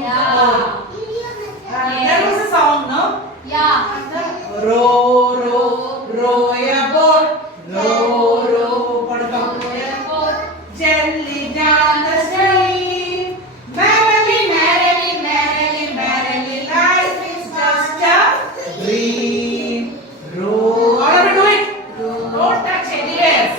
use the boat. There was a song, no? Yeah. Row, row, row a boat. Row, row, what about A boat. gently down the stream. Merrily, merrily, merrily, merrily, life is just a dream. Row, all of you do it. Don't touch anywhere.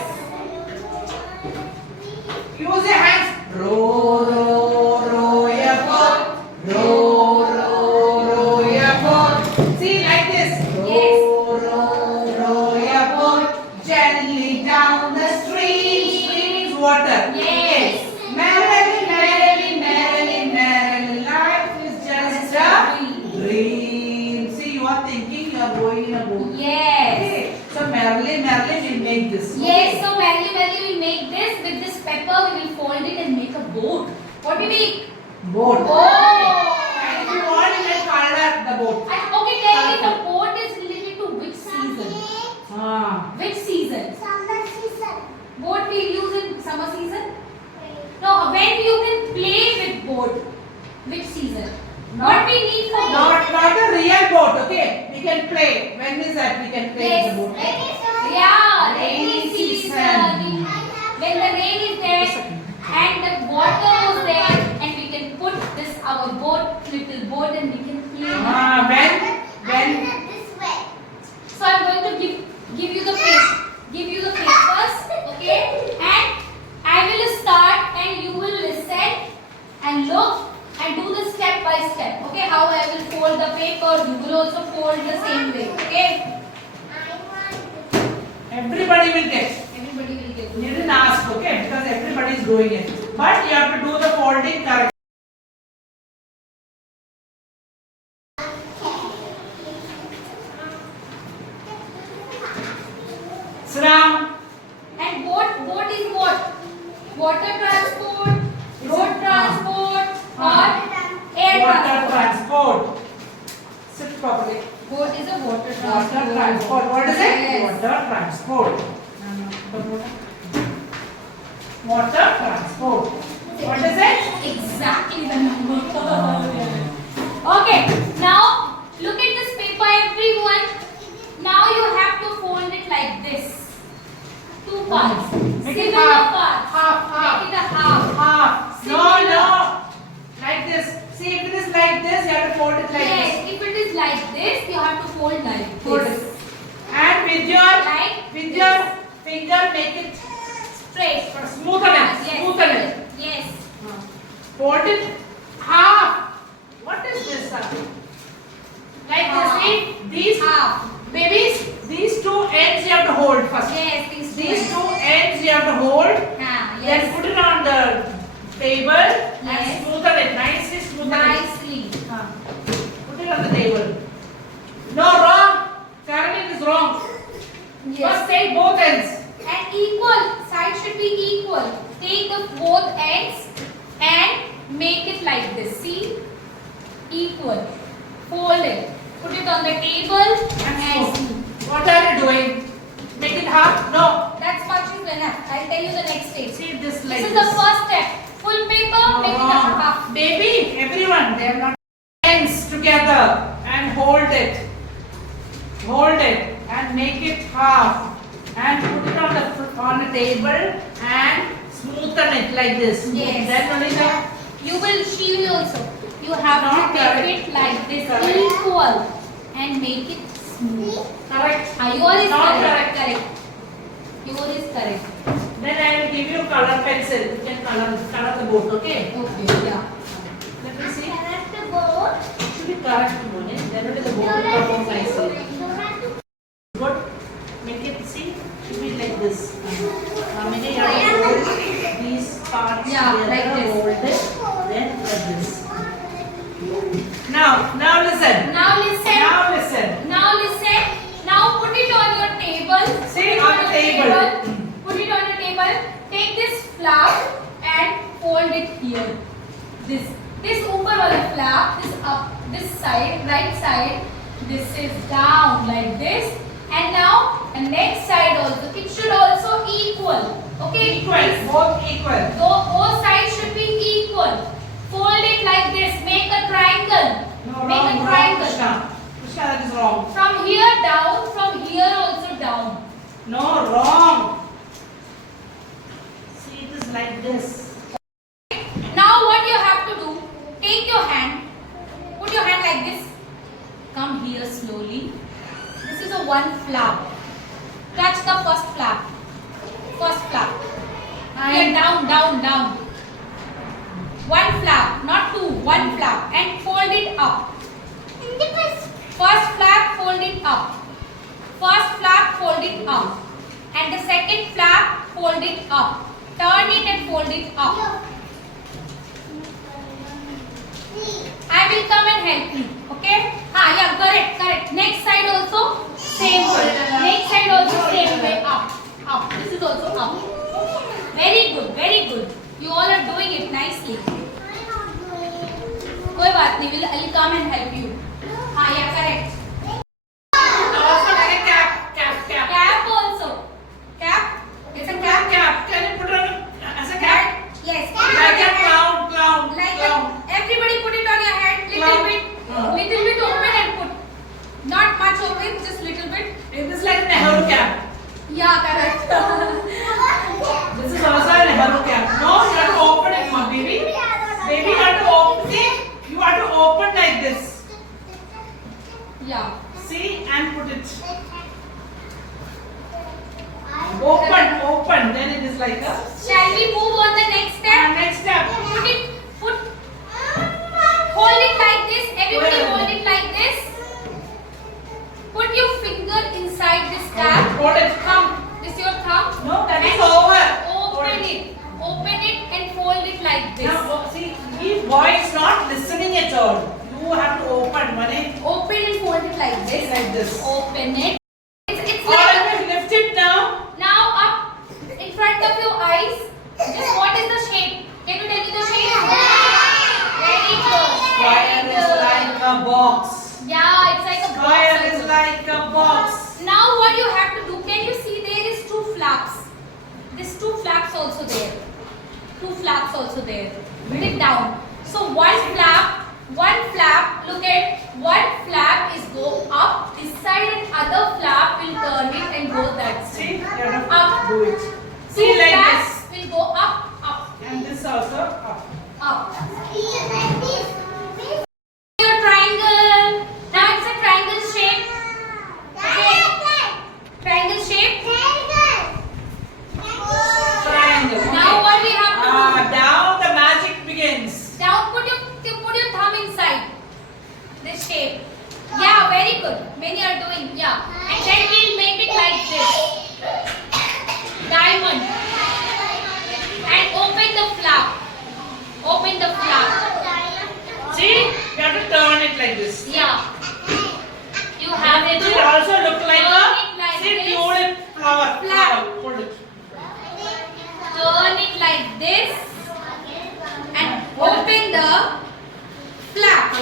Use your hands. Row, row, row a boat. Row, row, row a boat. See like this. Row, row, row a boat. Gently down the stream. Stream is water. Yes. Merrily, merrily, merrily, merrily, life is just a dream. See, you are thinking you are going in a boat. Yes. Okay. So merrily, merrily, we make this. Yes, so merrily we make this. With this pepper we will fold it and make a boat. What do we make? Boat. Oh. And if you want, you can color the boat. And okay, tell me the boat is related to which season? Which season? Summer season. Boat we use in summer season? No, when you can play with boat? Which season? What we need for boat? Not a real boat, okay? We can play. When is that we can play Yes. with the boat? Yeah, rainy Rainy season. season. When the rain is there and the water was there and we can put this our boat, little boat and we can play. When This way. So I'm going to give you the papers, okay? And I will start and you will listen and look and do this step by step. Okay? How I will fold the paper, you will also fold the same way. Okay? everybody will get. Everybody will get You didn't ask, okay? Because everybody is doing it. But you have to do the folding correctly. Sit down. And boat is what? Water transport, road transport, or air Water transport. transport. Sit properly. Boat is a water Water transport. transport. What is it? Yes. Water transport. Water transport. What is it? Exactly the number. Okay, now look at this paper, everyone. Now you have to fold it like this. Two parts. Make it Similar half. parts. Half. Make it a half. Half. Similar. No. Like this. See, if it is like this, you have to fold it like Yes, this. if it is like this, you have to fold like Fold this. it. And with your Like finger, make it straight. smoothen it. Yes. Smoothen it. Yes. Fold it half. What is this? Like Half. this. See, these Half. babies, these two ends you have to hold first. Yes, These two ends you have to hold. Yes. Then put it on the table and Yes. smoothen it. Nicely smoothen it. Nicely. Put it on the table. No, wrong. Caroline is wrong. First Yes. take both ends. And equal. Side should be equal. Take the both ends and make it like this. See? Equal. Fold it. Put it on the table and see. What are you doing? Make it half? No. That's much is enough. I'll tell you the next stage. See this like This is this. the first step. Full paper, No, make it a wrong. half. Baby, everyone, they are not ends together and hold it. Hold it and make it half and put it on the table and smoothen it like this. Yes. Then only the She will also. You have Not to correct. make it like this, Correct. equal, and make it smooth. correct. Yours is Not correct. correct. Yours is correct. Then I will give you color pencil. You can color the boat, okay? Okay, yeah. Let me see. Correct the boat. Should be correct only. Then only the boat will come out nicely. Good. Make it see. Should be like this. Maybe you have to hold these parts Yeah, together. like this. Hold it. Then like this. Now listen. Now listen. Now listen. Now listen. Now put it on your table. Sit Put it on the table. Put it on your table. Take this flap and fold it here. This upper wala flap, this up, this side, right side. This is down like this. And now the next side also. It should also equal. Okay. Equal. Both equal. Both sides should be equal. Fold fold it like this. Make a triangle. No, Make wrong, a wrong, triangle. Krishna. Krishna, that is wrong. From here down, from here also down. No, wrong. See, it is like this. Now what you have to do, take your hand, put your hand like this, come here slowly. This is a one flap. Touch the first flap. First flap. Here, down, down, down. One flap, not two, one flap. And fold it up. First flap, fold it up. First flap, fold it up. And the second flap, fold it up. Turn it and fold it up. I will come and help you. Okay? Yeah, correct, correct. Next side also same way. Next side also same way. Up, up. This is also up. Very good, very good. You all are doing it nicely. कोई बात नहीं. I'll come and help you. Yeah, correct. Also like a cap, cap, cap. Cap also. Cap. It's a cap. Cap. Can you put it on as a cap? Yes. Like a clown, clown, Like clown. everybody put it on your head. Clown. Little bit open and put. Not much open, just little bit. It is like a Nehru cap. Yeah, correct. This is also a Nehru cap. No, you have to open it, ma, baby. Baby, you have to open. See, you have to open like this. Yeah. See, and put it. Open, open. Then it is like a. Shall we move on the next step? Next step. Hold it like this. Everybody Where? hold it like this. Put your finger inside this cap. Hold it. Thumb. This is your thumb. No, that is And over. Open it. Open it and fold it like this. Now, see, this boy is not listening at all. You have to open. Money. Open and fold it like this. Like this. Open it. It's like Alright, lift it now. now up in front of your eyes. Just what is the shape? Can you tell me the shape? Very good. Square Very is good. like a box. Yeah, it's like a Square box. is also. like a box. Now what you have to do, can you see there is two flaps? There's two flaps also there. Two flaps also there. Put it down. So one flap, look at one flap is go up this side and other flap will turn it and go that side. See, you have to Up. do it. Two See, like flaps will go up, up, And this also up. up. Your triangle. Now it's a triangle shape. Okay. Triangle shape. Triangle. Okay. Now what we have to do? Now the magic begins. Now put your thumb inside this shape. Yeah, very good. Many are doing. Yeah. And then we'll make it like this. Diamond. And open the flap. Open the flap. See, you have to turn it like this. Yeah. You have And it to will also look like turn it like a see, this. tulip flower. Flower. Hold it. Turn it like this and open the flap.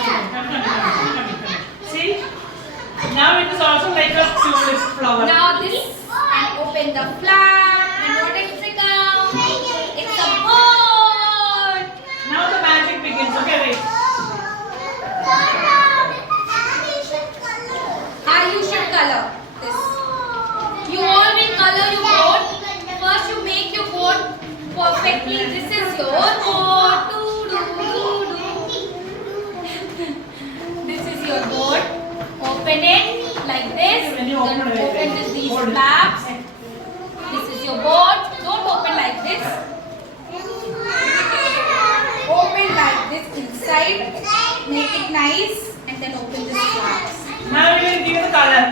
See, now it is also like a tulip flower. Now this and open the flap and what else it comes? It's a bird. Now the magic begins. Okay, wait. You should color this. You all will color your board. First you make your board perfectly. This is your board. This is your board. Open it like this. When you Then open it, open with these hold it. flaps. This is your board. Don't open like this. Open like this inside. Make it nice and then open this flaps. Now we will give the color.